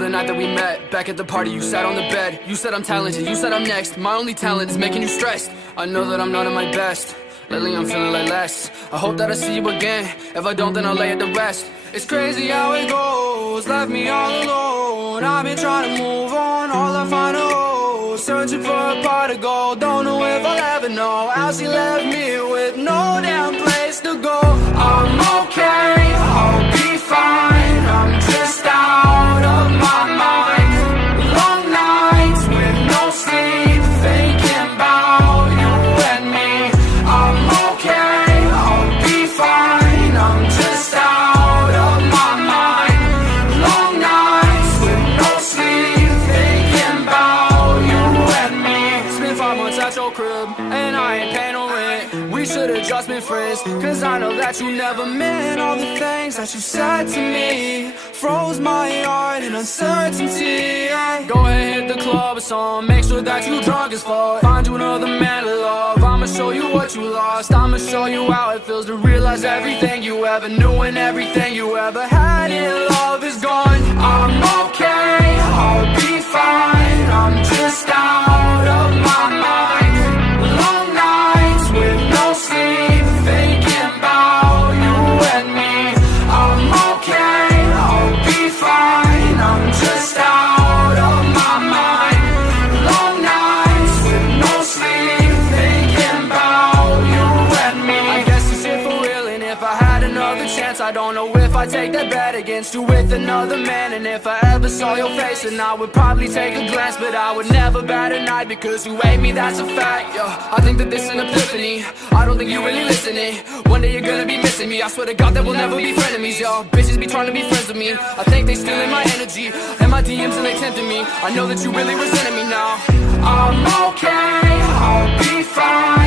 the night that we met. Back at the party, you sat on the bed. You said I'm talented, you said I'm next. My only talent is making you stressed. I know that I'm not at my best. Lately I'm feeling like less. I hope that I see you again. If I don't, then I'll lay it to rest. It's crazy how it goes, left me all alone. I've been trying to move on, all I find are holes. Searching for a pot of gold, don't know if I'll ever know how she left me with no damn place to go. I'm okay, I'll be fine. I'm just out of my mind. Long nights with no sleep, thinking about you and me. I'm okay, I'll be fine. I'm just out of my mind. Long nights with no sleep, thinking about you and me. Spent 5 months at your crib, and I ain't paying no rent. We should've just been friends, cause I know that you never meant all the things that you said to me. Froze my heart in uncertainty. Go ahead, hit the club or something, make sure that you drunk as fuck. Find you another man to love, I'ma show you what you lost. I'ma show you how it feels to realize everything you ever knew and everything you ever had in love is gone. I'm okay, I'll be fine. I'm just out of my mind. Long nights with no sleep, thinking about you and me. I'm okay, I'll be fine. I'm just out of my mind. Long nights with no sleep, thinking about you and me. I guess this shit for real, and if I had another chance, I don't know if I'd take that bet against you with another man. And if I ever saw your face, then I would probably take a glance, but I would never bat an eye because you hate me, that's a fact. Yeah, I think that this is an epiphany. I don't think you really listening. One day you're gonna be missing me. I swear to God that we'll never be frenemies. Y'all bitches be trying to be friends with me. I think they stealing my energy and my DMs and they tempting me. I know that you really resenting me now. I'm okay, I'll be fine.